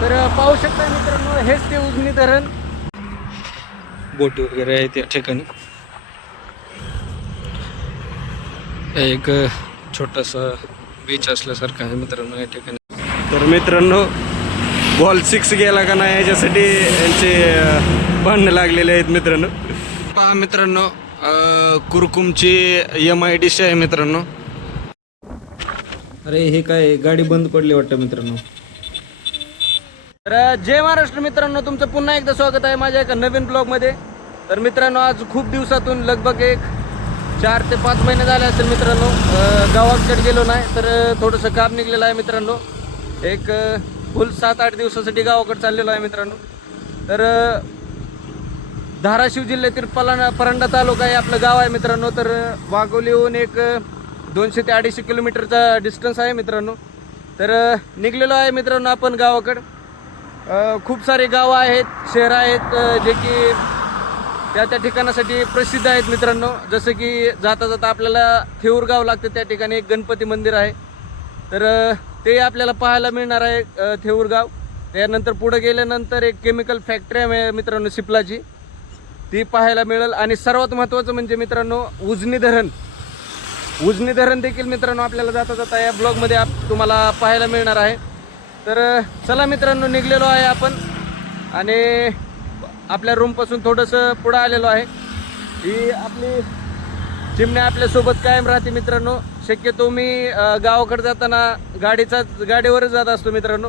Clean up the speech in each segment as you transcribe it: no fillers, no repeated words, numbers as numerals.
तर पाहू शकता मित्रांनो, हेच ते उजनी धरण. बोटी वगैरे आहेत या ठिकाणी. एक छोटासा बीच असल्यासारखं आहे मित्रांनो या ठिकाणी. तर मित्रांनो, बॉल 6 गेला का नाही याच्यासाठी यांचे भांडणं लागलेले आहेत मित्रांनो. पहा मित्रांनो, कुरकुमची MIDC आहे मित्रांनो. अरे हे काय, गाडी बंद पडली वाटतं मित्रांनो. तर जय महाराष्ट्र मित्रांनो, तुमचं पुन्हा एकदा स्वागत आहे माझ्या एका नवीन ब्लॉगमध्ये. तर मित्रांनो, आज खूप दिवसातून लगभग एक 4 ते 5 महिने झाले असेल मित्रांनो गावाकडे गेलो नाही. तर थोडंसं काम निघलेलं आहे मित्रांनो. एक फुल 7-8 दिवसासाठी गावाकडे चाललेलो आहे मित्रांनो. तर धाराशिव जिल्ह्यातील परंडा तालुका हे आपलं गाव आहे मित्रांनो. तर वाघोलीहून एक 200 ते 250 किलोमीटरचा डिस्टन्स आहे मित्रांनो. तर निघलेलो आहे मित्रांनो आपण गावाकडं. खूप सारे गावं आहेत, शहरं आहेत जे की त्या ठिकाणासाठी प्रसिद्ध आहेत मित्रांनो. जसं की जाता जाता आपल्याला थेऊर गाव लागतं, त्या ठिकाणी एक गणपती मंदिर आहे. तर ते आपल्याला पाहायला मिळणार आहे थेऊर गाव. त्यानंतर पुढे गेल्यानंतर एक केमिकल फॅक्टरी आहे मित्रांनो सिपलाची, ती पाहायला मिळेल. आणि सर्वात महत्त्वाचं म्हणजे मित्रांनो उजनी धरण देखील मित्रांनो आपल्याला जाता जाता या ब्लॉगमध्ये तुम्हाला पाहायला मिळणार आहे. तर चला मित्रांनो, निघलेलो आहे आपण आणि आपल्या रूमपासून थोडंसं पुढं आलेलो आहे. ही आपली चिमण्या आपल्यासोबत कायम राहते मित्रांनो. शक्यतो मी गावाकडे जाताना गाडीवरच जात असतो मित्रांनो.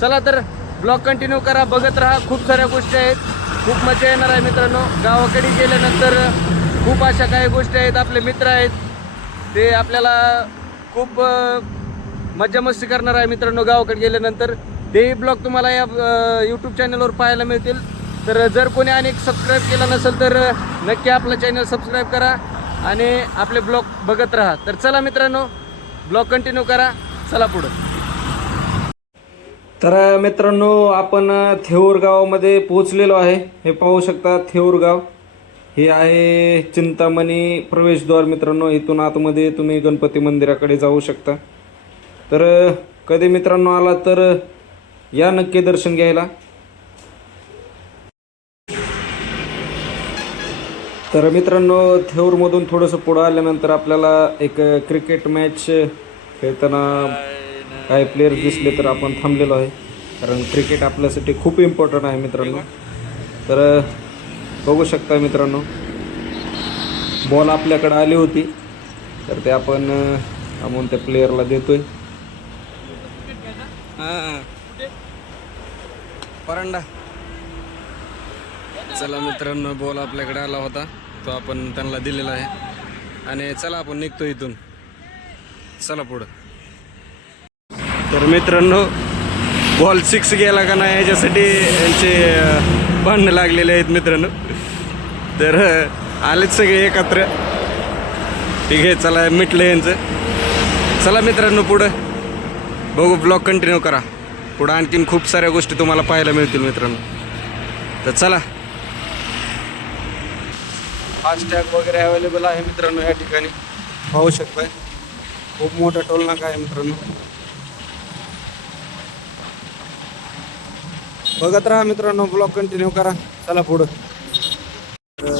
चला तर ब्लॉग कंटिन्यू करा, बघत राहा. खूप साऱ्या गोष्टी आहेत, खूप मजा येणार आहे मित्रांनो. गावाकडे गेल्यानंतर खूप अशा काही गोष्टी आहेत, आपले मित्र आहेत, ते आपल्याला खूप मजा मस्ती करणार आहे मित्रांनो गावाकडे गेल्यानंतर. तेही ब्लॉग तुम्हाला या यूट्यूब चॅनलवर पाहायला मिळतील. तर जर कोणी अनेक सबस्क्राईब केला नसेल तर नक्की आपलं चॅनल सबस्क्राईब करा आणि आपले ब्लॉग बघत राहा. तर चला मित्रांनो, ब्लॉग कंटिन्यू करा. चला पुढं. तर मित्रांनो, आपण थेऊर गावामध्ये पोहोचलेलो आहे. हे पाहू शकता थेऊर गाव. हे आहे चिंतामणी प्रवेशद्वार मित्रांनो. इथून आतमध्ये तुम्ही गणपती मंदिराकडे जाऊ शकता. तर कधी मित्रांनो आला तर या नक्की दर्शन घ्यायला. तर मित्रांनो, थेऊरमधून थोडंसं पुढं आल्यानंतर आपल्याला एक क्रिकेट मॅच खेळताना काही प्लेयर्स दिसले तर आपण थांबलेलो आहे, कारण क्रिकेट आपल्यासाठी खूप इम्पॉर्टंट आहे मित्रांनो. तर बघू शकता मित्रांनो, बॉल आपल्याकडे आली होती तर ते आपण थांबून त्या प्लेयरला देतोय. परंडा. चला मित्रांनो, बॉल आपल्याकडे आला होता, तो आपण त्यांना दिलेला आहे आणि चला आपण निघतो इथून. चला पुढं. तर मित्रांनो, बॉल 6 गेला का नाही याच्यासाठी यांचे भांडणं लागलेले आहेत मित्रांनो. तर आलेच सगळे एकत्र. ठीक आहे, चला मिटलं यांचं. चला मित्रांनो पुढं बघू, ब्लॉग कंटिन्यू करा. पुढं आणखीन खूप साऱ्या गोष्टी तुम्हाला पाहायला मिळतील मित्रांनो. तर चला. फास्टॅग वगैरे अवेलेबल आहे मित्रांनो या ठिकाणी, पाहू शकताय. खूप मोठा टोल नाका आहे मित्रांनो. बघत राहा मित्रांनो, ब्लॉग कंटिन्यू करा. चला पुढं.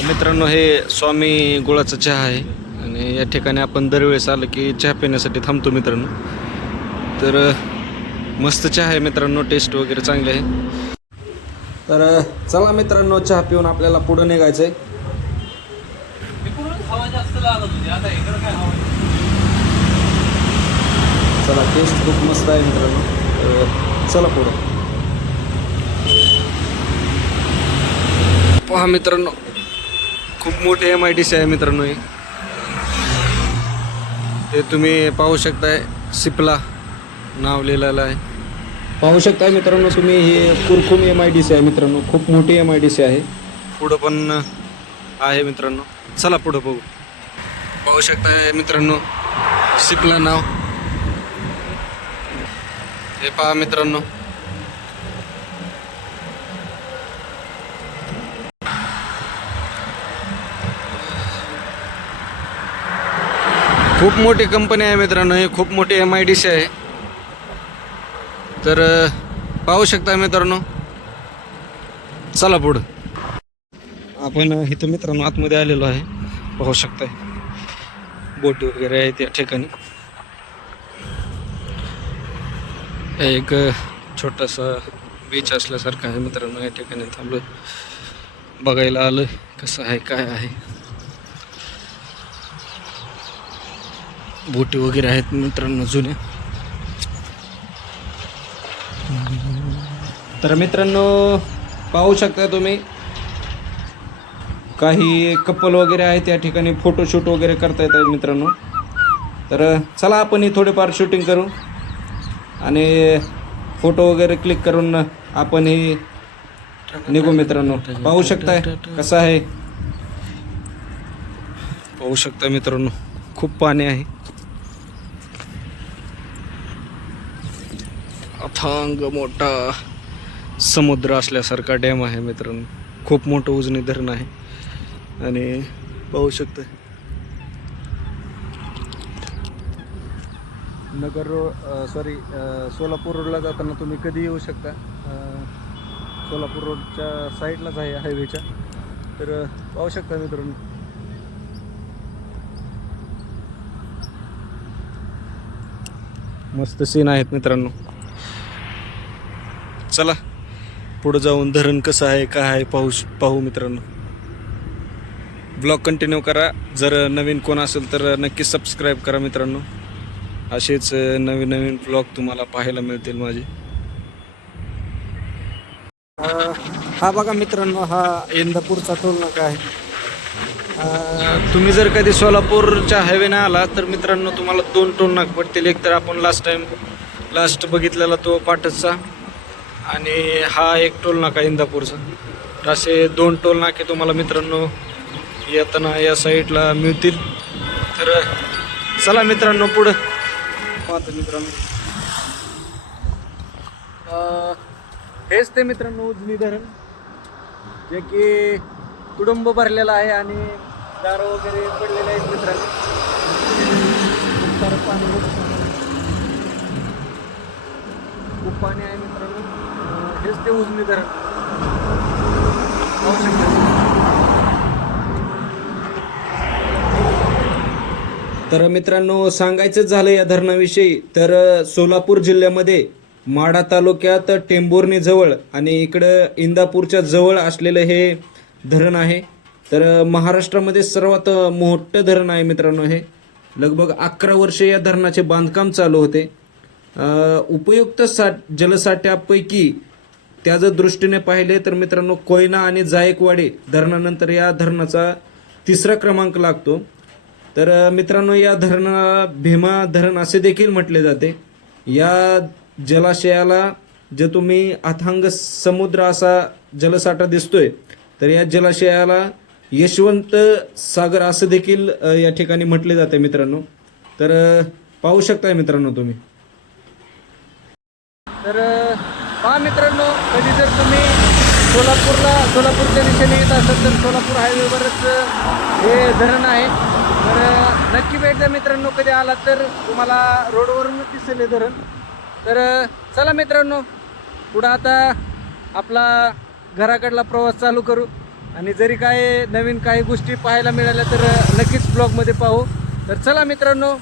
मित्रांनो, हे स्वामी गुळाचा चहा आहे आणि या ठिकाणी आपण दरवेळेस आलं की चहा पिण्यासाठी थांबतो मित्रांनो. तर मस्त चहा आहे मित्रांनो, टेस्ट वगैरे चांगली आहे. तर चला मित्रांनो, चहा पिऊन आपल्याला पुढं निघायचं आहे. चला, टेस्ट खूप मस्त आहे मित्रांनो. चला पुढं. पहा मित्रांनो, खूप मोठे MIDC आहे मित्रांनो. हे तुम्ही पाहू शकताय, सिपला नाव लिहिलेलं आहे. पाहू शकताय मित्रांनो तुम्ही, हे कुरकुम MIDC आहे मित्रांनो. खूप मोठी MIDC आहे. पुढं पण आहे मित्रांनो. चला पुढं बघू. पाहू शकताय मित्रांनो, सिपला नाव. हे पहा मित्रांनो, खूप मोठी कंपनी आहे मित्रांनो. हे खूप मोठी MIDC आहे. तर पाहू शकता मित्रांनो, चला पुढं. आपण इथं मित्रांनो आतमध्ये आलेलो आहे, पाहू शकताय बोटी वगैरे आहे त्या ठिकाणी. एक छोटासा बीच असल्यासारखं आहे मित्रांनो. या ठिकाणी थांबलो, बघायला आलं कसं आहे काय आहे. बोटी वगैरे आहेत मित्रांनो जुन्या. तर मित्रांनो पाहू शकता तुम्ही, काही कपल वगैरे आहे त्या ठिकाणी फोटोशूट वगैरे करता येत आहे मित्रांनो. तर चला आपण ही थोडेफार शूटिंग करू आणि फोटो वगैरे क्लिक करून आपण ही निघू मित्रांनो. पाहू शकताय कसं आहे, पाहू शकता मित्रांनो, खूप पाणी आहे. अथांग मोठा समुद्र असल्यासारखा डॅम आहे मित्रांनो. खूप मोठं उजनी धरण आहे आणि पाहू शकता नगर सोलापूर रोडला जाताना तुम्ही कधी येऊ शकता. सोलापूर रोडच्या साईडलाच आहे हायवेच्या. तर पाहू शकता मित्रांनो, मस्त सीन आहेत मित्रांनो. चला पुढे जाऊन धरण कसं आहे काय आहे पाहू मित्रांनो. ब्लॉग कंटिन्यू करा. जर नवीन कोण असेल तर नक्की सबस्क्राईब करा मित्रांनो. असेच नवीन नवीन ब्लॉग तुम्हाला पाहायला मिळतील माझे. हा बघा मित्रांनो, हा इंदापूरचा टोल नाका आहे. तुम्ही जर कधी सोलापूरच्या हायवेने आला तर मित्रांनो तुम्हाला 2 टोल नाके पडतील. एक तर आपण लास्ट बघितलेला तो पाटसचा, आणि हा एक टोल नाका इंदापूरचा. तर असे 2 टोल नाके तुम्हाला मित्रांनो येताना या साईडला मिळतील. तर चला मित्रांनो पुढं पाहतो मित्रांनो. हेच ते मित्रांनो उजनी धरण, जे की कुडुंब भरलेलं आहे आणि दार वगैरे पडलेले आहेत मित्रांनो. खूप सारं पाणी होतं, खूप पाणी आहे मित्रांनो. हेच ते उजनी धरण पाहू शकता. तर मित्रांनो सांगायचं झालं या धरणाविषयी तर सोलापूर जिल्ह्यामध्ये माढा तालुक्यात टेंभुर्णी जवळ आणि इकडं इंदापूरच्या जवळ असलेलं हे धरण आहे. तर महाराष्ट्रामध्ये सर्वात मोठं धरण आहे मित्रांनो हे. लगभग 11 वर्षे या धरणाचे बांधकाम चालू होते. उपयुक्त जलसाठ्यापैकी त्याच्या दृष्टीने पाहिले तर मित्रांनो कोयना आणि जायकवाडी धरणानंतर या धरणाचा 3रा क्रमांक लागतो. तर मित्रांनो या धरणाला भीमा धरण असे देखील म्हटले जाते. या जलाशयाला जे तुम्ही अथांग समुद्र असा जलसाठा दिसतोय, तर या जलाशयाला यशवंत सागर असं देखील या ठिकाणी म्हटले जाते मित्रांनो. तर पाहू शकताय मित्रांनो तुम्ही. तर पहा मित्रांनो, कधी जर तुम्ही सोलापूरच्या दिशेने येत असाल तर सोलापूर हायवेवरच हे धरण आहे. तर नक्की भेट द्या मित्रांनो. कधी आलात तर तुम्हाला रोडवरूनच दिसेल हे धरण. तर चला मित्रांनो पुढं आता आपला घराकडला प्रवास चालू करू. आणि जरी काय नवीन काही गोष्टी पाहायला मिळाल्या तर नक्कीच ब्लॉगमध्ये पाहू. तर चला मित्रांनो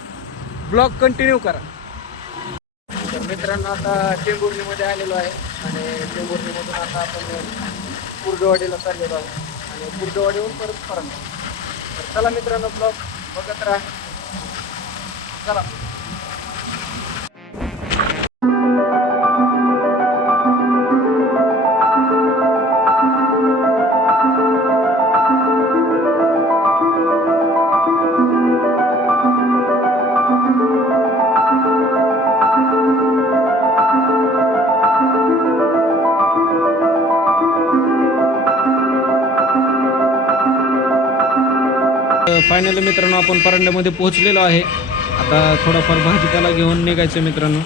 ब्लॉग कंटिन्यू करा. तर मित्रांनो आता टेंभुर्णीमध्ये आलेलो आहे आणि टेंभुर्णीमधून आता आपण कुर्डवाडीला चाललेलो आहोत आणि कुर्डवाडीहून परत. तर चला मित्रांनो ब्लॉग बघत राहा. चला. फायनली मित्रांनो आपण परांड्यामध्ये पोहोचलेलो आहे. आता थोडाफार भाजीपाला घेऊन निघायचं मित्रांनो.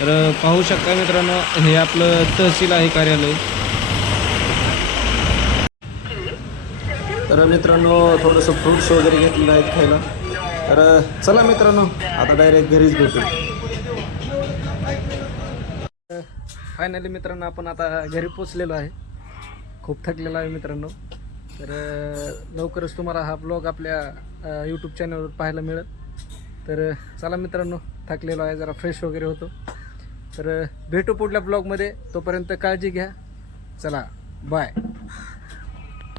तर पाहू शकता मित्रांनो हे आपलं तहसील आहे कार्यालय. तर मित्रांनो थोडंसं फ्रूट्स वगैरे घेतलेलं आहेत खायला. तर चला मित्रांनो आता डायरेक्ट घरीच भेटू. फायनली मित्रांनो आपण आता घरी पोचलेलो आहे. खूप थकलेलो आहे मित्रांनो. तर लवकरच तुम्हाला हा ब्लॉग आपल्या यूट्यूब चॅनलवर पाहायला मिळेल. तर चला मित्रांनो, थकलेलो आहे, जरा फ्रेश वगैरे होतो. तर भेटू पुढल्या ब्लॉगमध्ये. तोपर्यंत काळजी घ्या. चला बाय.